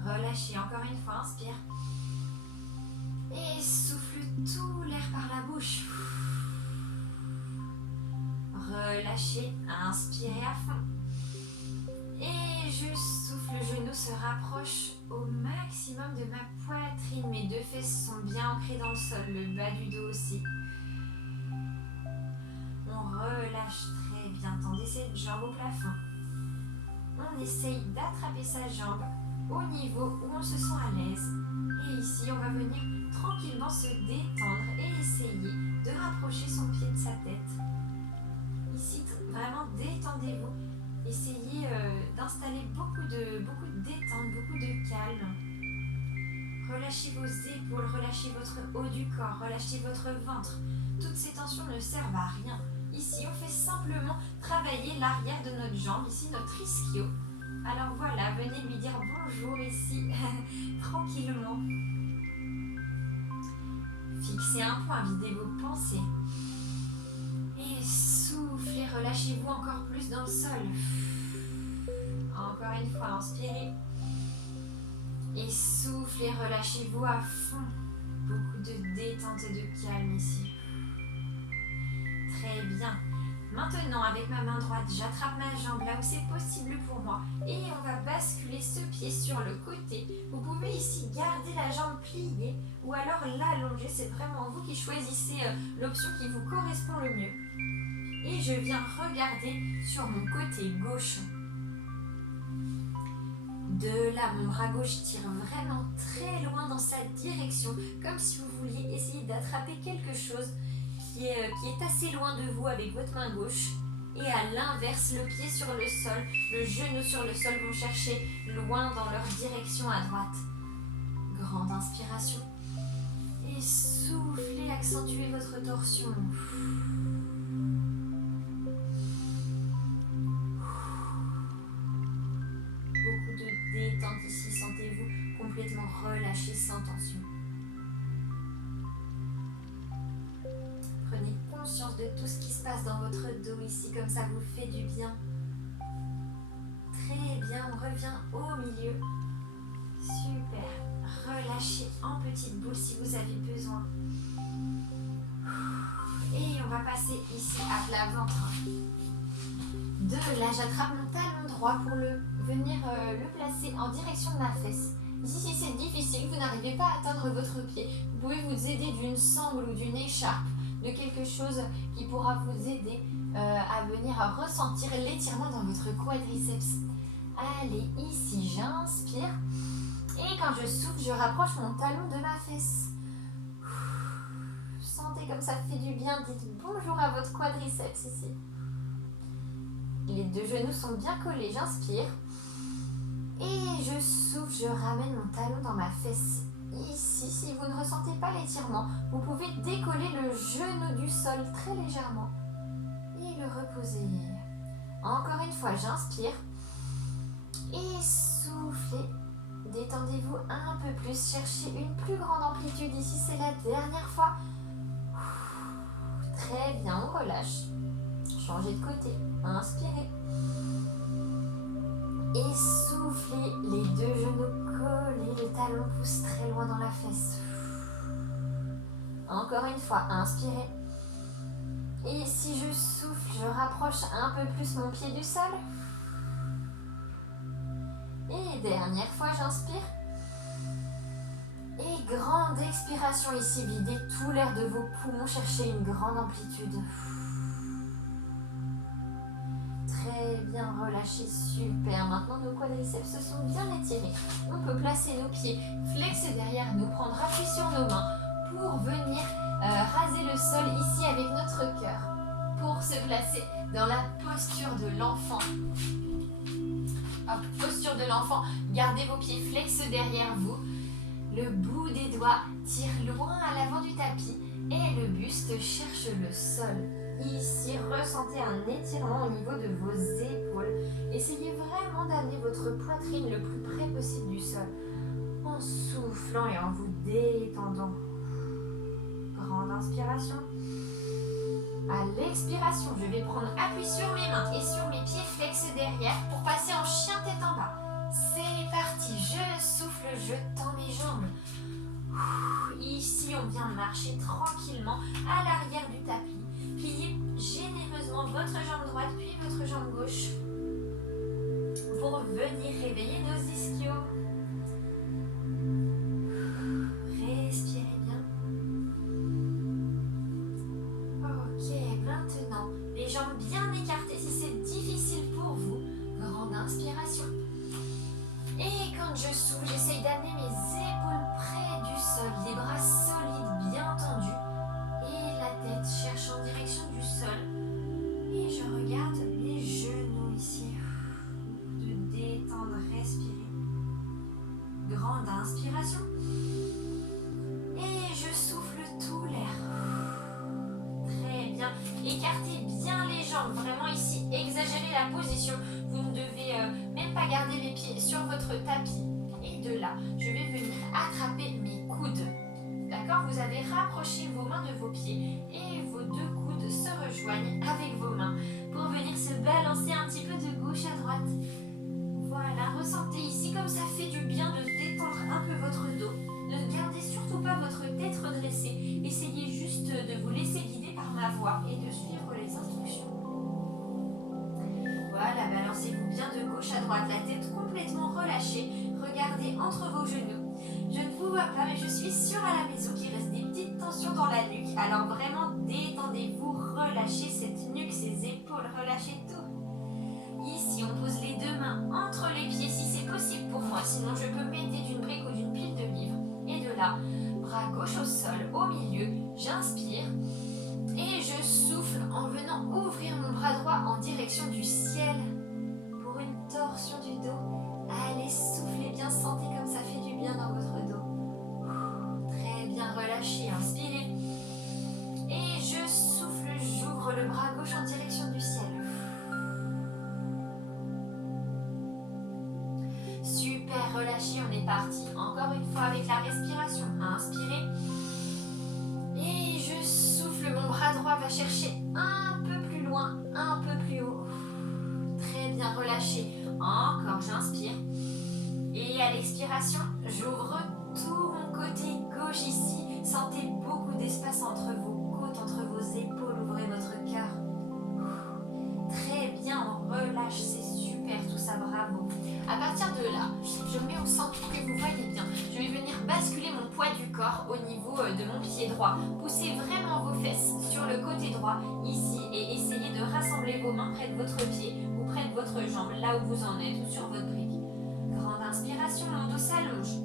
Relâchez encore une fois, inspire. Et souffle tout l'air par la bouche. Relâchez, inspirez à fond. Et je souffle, le genou se rapproche au maximum de ma poitrine. Mes deux fesses sont bien ancrées dans le sol, le bas du dos aussi. On relâche très bien, tendez cette jambe au plafond. On essaye d'attraper sa jambe au niveau où on se sent à l'aise. Et ici, on va venir tranquillement se détendre et essayer de rapprocher son pied de sa tête. Ici, vraiment détendez-vous. Essayez d'installer beaucoup de détente, beaucoup de calme. Relâchez vos épaules, relâchez votre haut du corps, relâchez votre ventre. Toutes ces tensions ne servent à rien. Ici, on fait simplement travailler l'arrière de notre jambe, ici notre ischio. Alors voilà, venez lui dire bonjour ici, tranquillement. Fixez un point, videz vos pensées. Et soufflez, relâchez-vous encore plus dans le sol. Encore une fois, inspirez. Et soufflez, relâchez-vous à fond. Beaucoup de détente et de calme ici. Très bien. Maintenant, avec ma main droite, j'attrape ma jambe là où c'est possible pour moi. Et on va basculer ce pied sur le côté. Vous pouvez ici garder la jambe pliée ou alors l'allonger. C'est vraiment vous qui choisissez l'option qui vous correspond le mieux. Et je viens regarder sur mon côté gauche. De là, mon bras gauche tire vraiment très loin dans sa direction, comme si vous vouliez essayer d'attraper quelque chose qui est assez loin de vous avec votre main gauche. Et à l'inverse, le pied sur le sol, le genou sur le sol vont chercher loin dans leur direction à droite. Grande inspiration. Et soufflez, accentuez votre torsion. Beaucoup de détente ici, sentez-vous complètement relâché sans tension. Prenez conscience de tout ce qui se passe dans votre dos ici, comme ça vous fait du bien. Très bien, on revient au milieu. Super. Relâchez en petite boule si vous avez besoin. Et on va passer ici à plat ventre. 2, là j'attrape mon talon droit pour venir le placer en direction de ma fesse. Ici, si c'est difficile, vous n'arrivez pas à atteindre votre pied, vous pouvez vous aider d'une sangle ou d'une écharpe, de quelque chose qui pourra vous aider à venir ressentir l'étirement dans votre quadriceps. Allez, ici j'inspire et quand je souffle, je rapproche mon talon de ma fesse. Sentez comme ça fait du bien, dites bonjour à votre quadriceps ici. Les 2 genoux sont bien collés, j'inspire. Et je souffle, je ramène mon talon dans ma fesse. Ici, si vous ne ressentez pas l'étirement, vous pouvez décoller le genou du sol très légèrement et le reposer. Encore une fois, j'inspire et soufflez. Détendez-vous un peu plus, cherchez une plus grande amplitude. Ici, c'est la dernière fois. Très bien, on relâche. Changez de côté, inspirez. Et soufflez, les 2 genoux collés, les talons poussent très loin dans la fesse. Encore une fois, inspirez. Et si je souffle, je rapproche un peu plus mon pied du sol. Et dernière fois, j'inspire. Et grande expiration ici, videz tout l'air de vos poumons, cherchez une grande amplitude. Très bien, relâchez, super. Maintenant, nos quadriceps se sont bien étirés. On peut placer nos pieds flexés derrière nous, prendre appui sur nos mains pour venir raser le sol ici avec notre cœur. Pour se placer dans la posture de l'enfant. Hop, posture de l'enfant, gardez vos pieds flexes derrière vous. Le bout des doigts tire loin à l'avant du tapis et le buste cherche le sol. Ici, ressentez un étirement au niveau de vos épaules. Essayez vraiment d'amener votre poitrine le plus près possible du sol en soufflant et en vous détendant. Grande inspiration. À l'expiration, je vais prendre appui sur mes mains et sur mes pieds flexés derrière pour passer en chien tête en bas. C'est parti, je souffle, je tends mes jambes. Ici, on vient marcher tranquillement à l'arrière du tapis. Pliez généreusement votre jambe droite puis votre jambe gauche pour venir réveiller nos ischios. Respirez bien. Ok, maintenant, les jambes bien écartées si c'est difficile pour vous. Grande inspiration. Et quand je souffle, j'essaye d'amener mes épaules près du sol, les bras solides, bien tendus. Et la tête cherche en direction du sol. Et je regarde les genoux ici. De détendre, respirer. Grande inspiration. Et je souffle tout l'air. Très bien. Écartez bien les jambes. Vraiment ici, exagérez la position. Vous ne devez même pas garder les pieds sur votre tapis. Et de là, je vais venir attraper mes coudes. D'accord? Vous avez rapproché vos mains de vos pieds et vos 2 coudes se rejoignent avec vos mains pour venir se balancer un petit peu de gauche à droite. Voilà, ressentez ici comme ça fait du bien de détendre un peu votre dos. Ne gardez surtout pas votre tête redressée. Essayez juste de vous laisser guider par ma voix et de suivre les instructions. Voilà, balancez-vous bien de gauche à droite, la tête complètement relâchée. Regardez entre vos genoux. Je ne vous vois pas, mais je suis sûre à la maison qu'il reste des petites tensions dans la nuque. Alors vraiment, détendez-vous, relâchez cette nuque, ces épaules, relâchez tout. Ici, on pose les 2 mains entre les pieds si c'est possible pour moi. Sinon, je peux m'aider d'une brique ou d'une pile de livres. Et de là, bras gauche au sol, au milieu, j'inspire. Et je souffle en venant ouvrir mon bras droit en direction du ciel pour une torsion du dos. Allez, soufflez bien, sentez comme ça fait du bien dans votre dos. Très bien, relâchez, inspirez. Et je souffle, j'ouvre le bras gauche en direction du ciel. Super, relâchez, on est parti. Encore une fois avec la respiration. Inspirez. Et je souffle, mon bras droit va chercher un peu plus loin, un peu plus haut. Très bien, relâchez. Encore, j'inspire. Et à l'expiration, j'ouvre tout mon côté gauche ici. Sentez beaucoup d'espace entre vos côtes, entre vos épaules. Ouvrez votre droit. Poussez vraiment vos fesses sur le côté droit ici et essayez de rassembler vos mains près de votre pied ou près de votre jambe, là où vous en êtes ou sur votre brique. Grande inspiration, mon dos s'allonge.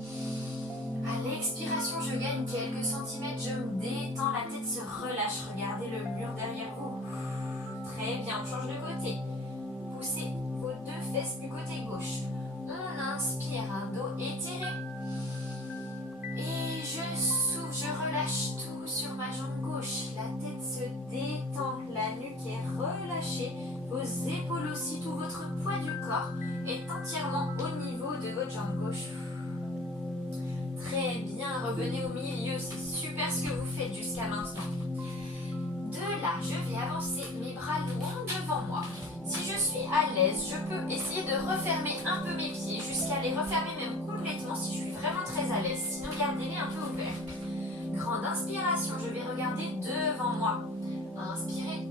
À l'expiration, je gagne quelques centimètres, je me détends, la tête se relâche. Regardez le mur derrière vous. Très bien, on change de côté. Poussez vos deux fesses du côté gauche. On inspire, un dos étiré. Et je souffle, je relâche tout sur ma jambe gauche. La tête se détend, la nuque est relâchée. Vos épaules aussi, tout votre poids du corps est entièrement au niveau de votre jambe gauche. Très bien, revenez au milieu, c'est super ce que vous faites jusqu'à maintenant. De là, je vais avancer mes bras loin devant moi. Si je suis à l'aise, je peux essayer de refermer un peu mes pieds, jusqu'à les refermer même complètement si je suis vraiment très à l'aise. Sinon, gardez-les un peu ouverts. Grande inspiration, je vais regarder devant moi. Inspirez.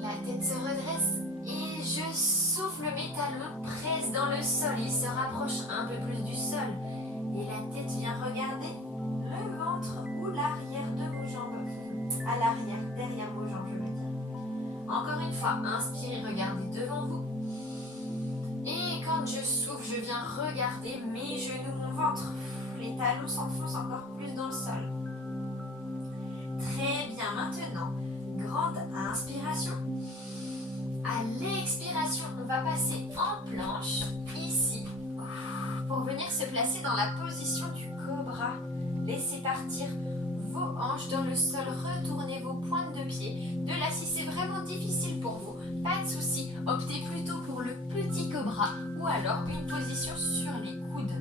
La tête se redresse et je souffle, mes talons pressent dans le sol. Ils se rapprochent un peu plus du sol. Et la tête vient regarder le ventre ou l'arrière de vos jambes. À l'arrière, derrière vos jambes, je veux dire. Encore une fois, inspirez, regardez devant vous. Et quand je souffle, je viens regarder mes genoux, mon ventre. Les talons s'enfoncent encore plus dans le sol. Très bien, maintenant, grande inspiration. À l'expiration, on va passer en planche, ici, pour venir se placer dans la position du cobra. Laissez partir vos hanches dans le sol, retournez vos pointes de pied. De là, si c'est vraiment difficile pour vous, pas de souci, optez plutôt pour le petit cobra ou alors une position sur les coudes.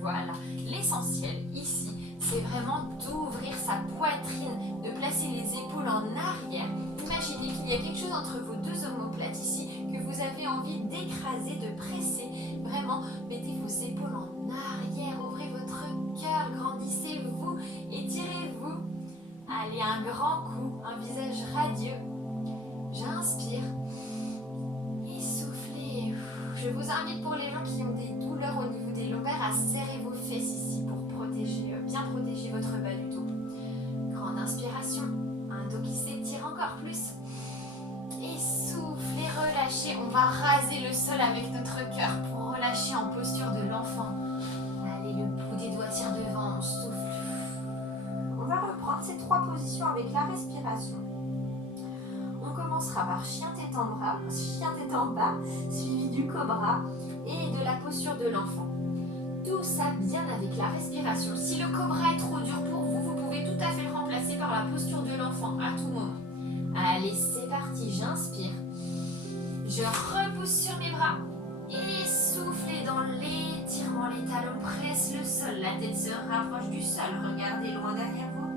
Voilà, l'essentiel ici, c'est vraiment d'ouvrir sa poitrine, de placer les épaules en arrière. Imaginez qu'il y a quelque chose entre vos deux omoplates ici que vous avez envie d'écraser, de presser. Vraiment, mettez vos épaules en arrière, ouvrez votre cœur, grandissez-vous, étirez-vous. Allez, un grand coup, un visage radieux. J'inspire et soufflez. Je vous invite pour les gens qui ont des douleurs au niveau des lombaires à serrer vos fesses ici pour protéger, bien protéger votre bas du dos. Grande inspiration, un dos qui s'étire encore plus. Et soufflez, relâchez. On va raser le sol avec notre cœur pour relâcher en posture de l'enfant. Allez, le bout des doigts tire devant, on souffle. On va reprendre ces trois positions avec la respiration. On commencera par chien tête en bas, suivi du cobra et de la posture de l'enfant. Tout ça bien avec la respiration. Si le cobra est trop dur pour vous, vous pouvez tout à fait le remplacer par la posture de l'enfant à tout moment. Allez, c'est parti, j'inspire. Je repousse sur mes bras et soufflez dans l'étirement. Les talons pressent le sol, la tête se rapproche du sol. Regardez loin derrière vous.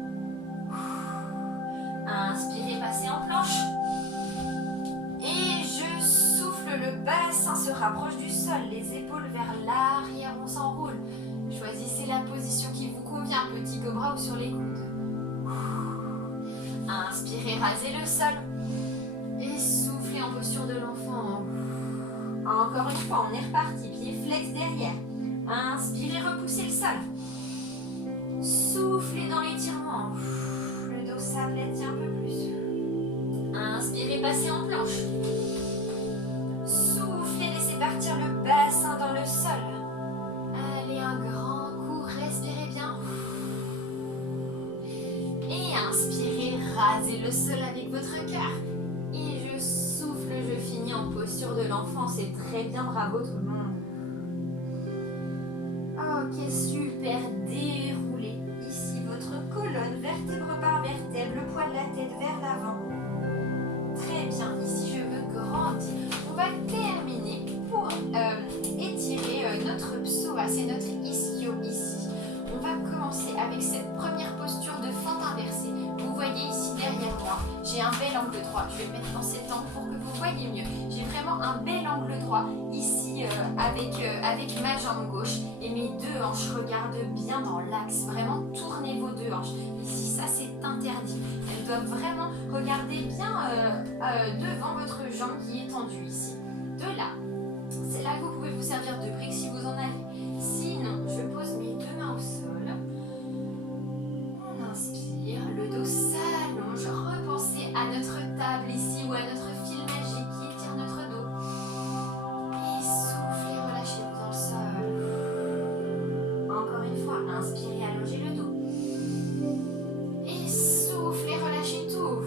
Inspirez, passez en planche. Et je souffle, le bassin se rapproche du sol, les épaules vers l'arrière, on s'enroule. Choisissez la position qui vous convient, petit cobra ou sur les coudes. Inspirez, rasez le sol. Et soufflez en posture de l'enfant. Encore une fois, on est reparti, pied flex derrière. Inspirez, repoussez le sol. Soufflez dans l'étirement. Le dos s'aplatit un peu plus. Inspirez, passez en planche. Soufflez, laissez partir le bassin dans le sol. Allez, un grand coup, respirez bien. Et inspirez, rasez le sol avec votre cœur. Et je souffle, je finis en posture de l'enfant. C'est très bien, bravo tout le monde. Ok, super, déroulez ici votre colonne, vertèbre par vertèbre, le poids de la tête vers l'avant. Très bien, ici je veux grandir. On va terminer pour étirer notre psoas, c'est notre ischio ici. On va commencer avec cette première posture de fente inversée. Vous voyez ici derrière moi, j'ai un bel angle droit. Je vais le mettre dans cet angle pour que vous voyez mieux. J'ai vraiment un bel angle droit ici avec ma jambe gauche et mes deux hanches. Regardent bien dans l'axe. Vraiment, tournez vos deux hanches. Ici, ça c'est interdit. Elles doivent vraiment regarder bien devant votre jambe qui est tendue ici. De là, c'est là que vous pouvez vous servir de briques si vous en avez. Sinon, je pose mes deux mains au sol. On inspire. à notre table ici ou à notre fil magique qui étire notre dos. Et soufflez, relâchez-vous dans le sol. Encore une fois, inspirez, allongez le dos. Et soufflez, relâchez tout.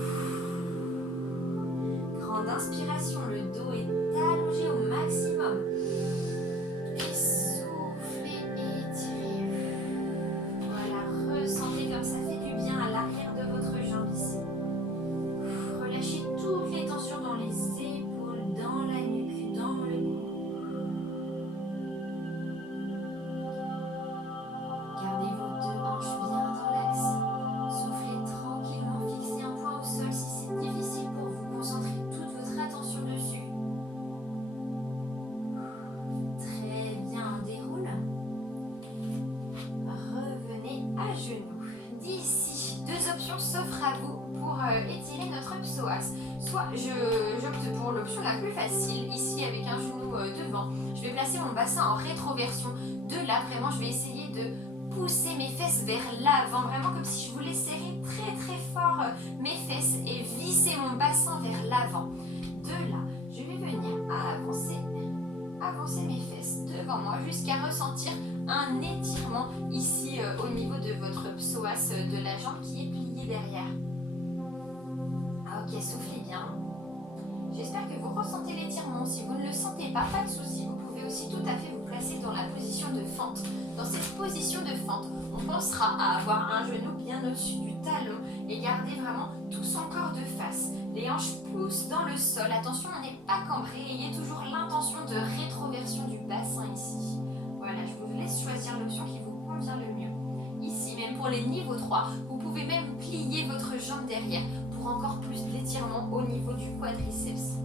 Grande inspiration, le dos est allongé au maximum. Et soufflez, étirez. Voilà, ressentez comme ça fait du bien à l'arrière de votre jambe ici. Relâchez toutes les tensions dans les épaules, dans la nuque, dans le cou. Gardez vos deux hanches bien dans l'axe. Soufflez tranquillement, fixez un point au sol si c'est difficile pour vous. Concentrez toute votre attention dessus. Très bien, on déroule. Revenez à genoux. D'ici, deux options s'offrent à vous pour étirer notre psoas. Soit j'opte pour l'option la plus facile, ici avec un genou devant. Je vais placer mon bassin en rétroversion. De là, vraiment, je vais essayer de pousser mes fesses vers l'avant, vraiment comme si je voulais serrer très très fort mes fesses et visser mon bassin vers l'avant. De là, je vais venir avancer mes fesses devant moi jusqu'à ressentir un étirement ici au niveau de votre psoas de la jambe qui est pliée derrière. Ok, soufflez bien. J'espère que vous ressentez l'étirement. Si vous ne le sentez pas, pas de souci. Vous pouvez aussi tout à fait vous placer dans la position de fente. Dans cette position de fente, on pensera à avoir un genou bien au-dessus du talon et garder vraiment tout son corps de face. Les hanches poussent dans le sol. Attention, on n'est pas cambré. Ayez toujours l'intention de rétroversion du bassin ici. Voilà, je vous laisse choisir l'option qui vous convient le mieux. Ici, même pour les niveaux 3, vous pouvez même plier votre jambe derrière pour encore plus d'étirement au niveau du quadriceps.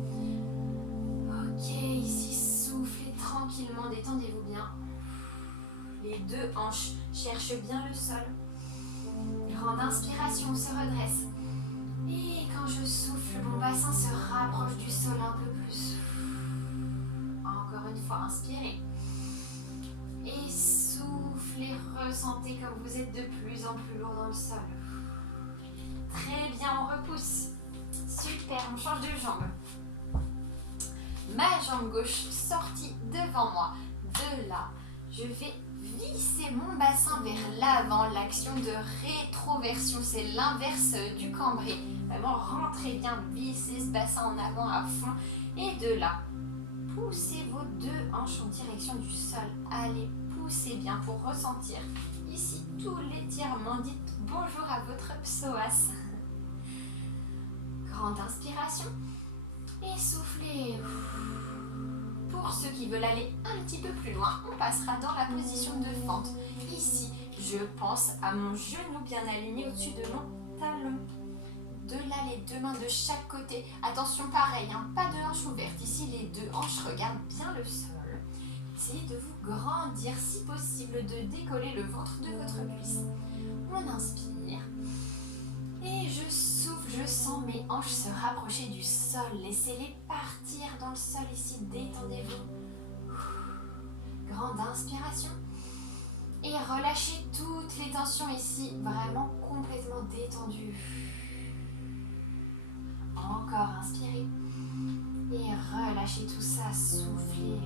Ok, ici, soufflez tranquillement, détendez-vous bien. Les deux hanches cherchent bien le sol. Grande inspiration, on se redresse. Et quand je souffle, mon bassin se rapproche du sol un peu plus. Encore une fois, inspirez. Et soufflez, ressentez comme vous êtes de plus en plus lourd dans le sol. Très bien, on repousse. Super, on change de jambe. Ma jambe gauche sortie devant moi. De là, je vais visser mon bassin vers l'avant. L'action de rétroversion, c'est l'inverse du cambré. Vraiment, rentrez bien, vissez ce bassin en avant à fond. Et de là, poussez vos deux hanches en direction du sol. Allez, poussez bien pour ressentir ici tout l'étirement. Dites bonjour à votre psoas. Grande inspiration et soufflez. Pour ceux qui veulent aller un petit peu plus loin, on passera dans la position de fente. Ici, je pense à mon genou bien aligné au-dessus de mon talon. De là, les deux mains de chaque côté. Attention, pareil, hein, pas de hanches ouvertes. Ici, les deux hanches regardent bien le sol. Essayez de vous grandir, si possible, de décoller le ventre de votre cuisse. On inspire. Et je souffle, je sens mes hanches se rapprocher du sol. Laissez-les partir dans le sol ici, détendez-vous. Grande inspiration. Et relâchez toutes les tensions ici, vraiment complètement détendues. Encore inspirez. Et relâchez tout ça, soufflez.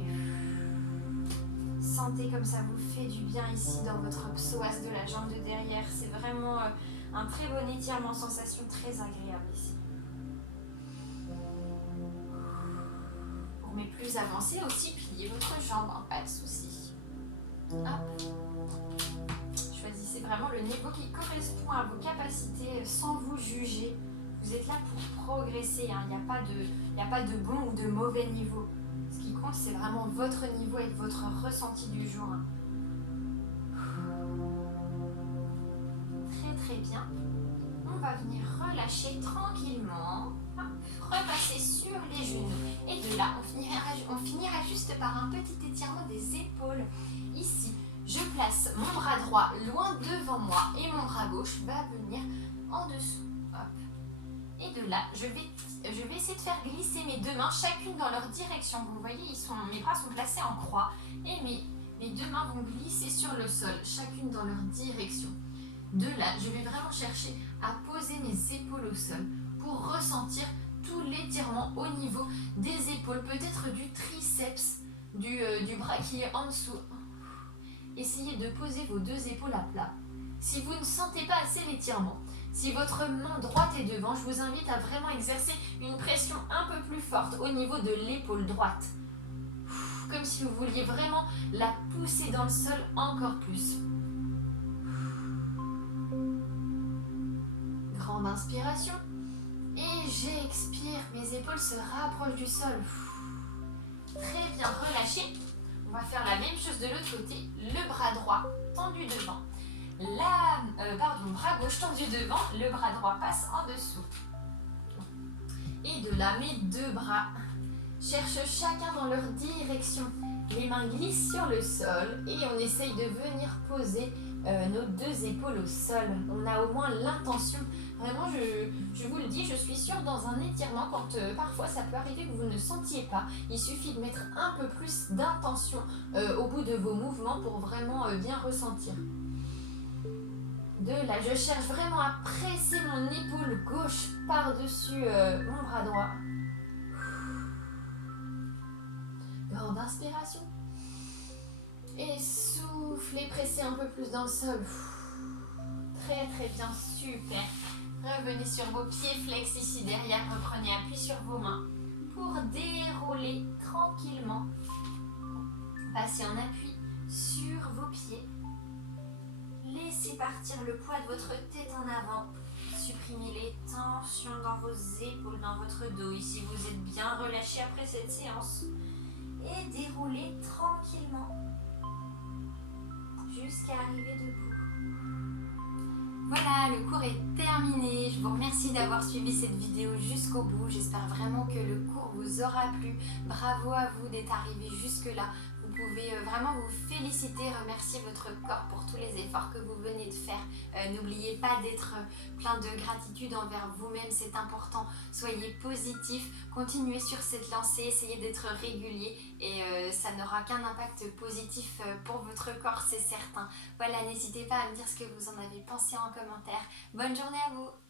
Sentez comme ça vous fait du bien ici dans votre psoas de la jambe de derrière. C'est vraiment un très bon étirement, sensation très agréable ici. Pour mes plus avancés aussi, pliez votre jambe, hein, pas de souci. Hop. Choisissez vraiment le niveau qui correspond à vos capacités sans vous juger. Vous êtes là pour progresser, hein. Il n'y a pas de bon ou de mauvais niveau. Ce qui compte, c'est vraiment votre niveau et votre ressenti du jour. Hein. Très très bien. On va venir relâcher tranquillement. Repasser sur les genoux. Et de là, on finira juste par un petit étirement des épaules. Ici, je place mon bras droit loin devant moi et mon bras gauche va venir en dessous. Hop. Et de là, je vais essayer de faire glisser mes deux mains chacune dans leur direction. Vous voyez, mes bras sont placés en croix et mes deux mains vont glisser sur le sol, chacune dans leur direction. De là, je vais vraiment chercher à poser mes épaules au sol pour ressentir tout l'étirement au niveau des épaules, peut-être du triceps, du bras qui est en dessous. Essayez de poser vos deux épaules à plat. Si vous ne sentez pas assez l'étirement, si votre main droite est devant, je vous invite à vraiment exercer une pression un peu plus forte au niveau de l'épaule droite. Comme si vous vouliez vraiment la pousser dans le sol encore plus. Grande inspiration. Et j'expire, mes épaules se rapprochent du sol. Très bien, relâchez. On va faire la même chose de l'autre côté. Le bras droit tendu devant. Bras gauche tendu devant. Le bras droit passe en dessous. Et de là, mes deux bras cherchent chacun dans leur direction. Les mains glissent sur le sol et on essaye de venir poser nos deux épaules au sol. On a au moins l'intention. Vraiment, je vous le dis, je suis sûre dans un étirement, quand parfois ça peut arriver que vous ne sentiez pas, il suffit de mettre un peu plus d'intention au bout de vos mouvements pour vraiment bien ressentir. De là, je cherche vraiment à presser mon épaule gauche par-dessus mon bras droit. Grande inspiration. Et soufflez, pressez un peu plus dans le sol. Très très bien, super. Revenez sur vos pieds, flex ici derrière, reprenez appui sur vos mains pour dérouler tranquillement. Passez en appui sur vos pieds. Laissez partir le poids de votre tête en avant. Supprimez les tensions dans vos épaules, dans votre dos. Ici, vous êtes bien relâché après cette séance. Et déroulez tranquillement jusqu'à arriver debout. Voilà, le cours est terminé. Je vous remercie d'avoir suivi cette vidéo jusqu'au bout. J'espère vraiment que le cours vous aura plu. Bravo à vous d'être arrivé jusque-là. Vous pouvez vraiment vous féliciter, remercier votre corps pour tous les efforts que vous venez de faire. N'oubliez pas d'être plein de gratitude envers vous-même, c'est important. Soyez positif, continuez sur cette lancée, essayez d'être régulier et ça n'aura qu'un impact positif pour votre corps, c'est certain. Voilà, n'hésitez pas à me dire ce que vous en avez pensé en commentaire. Bonne journée à vous!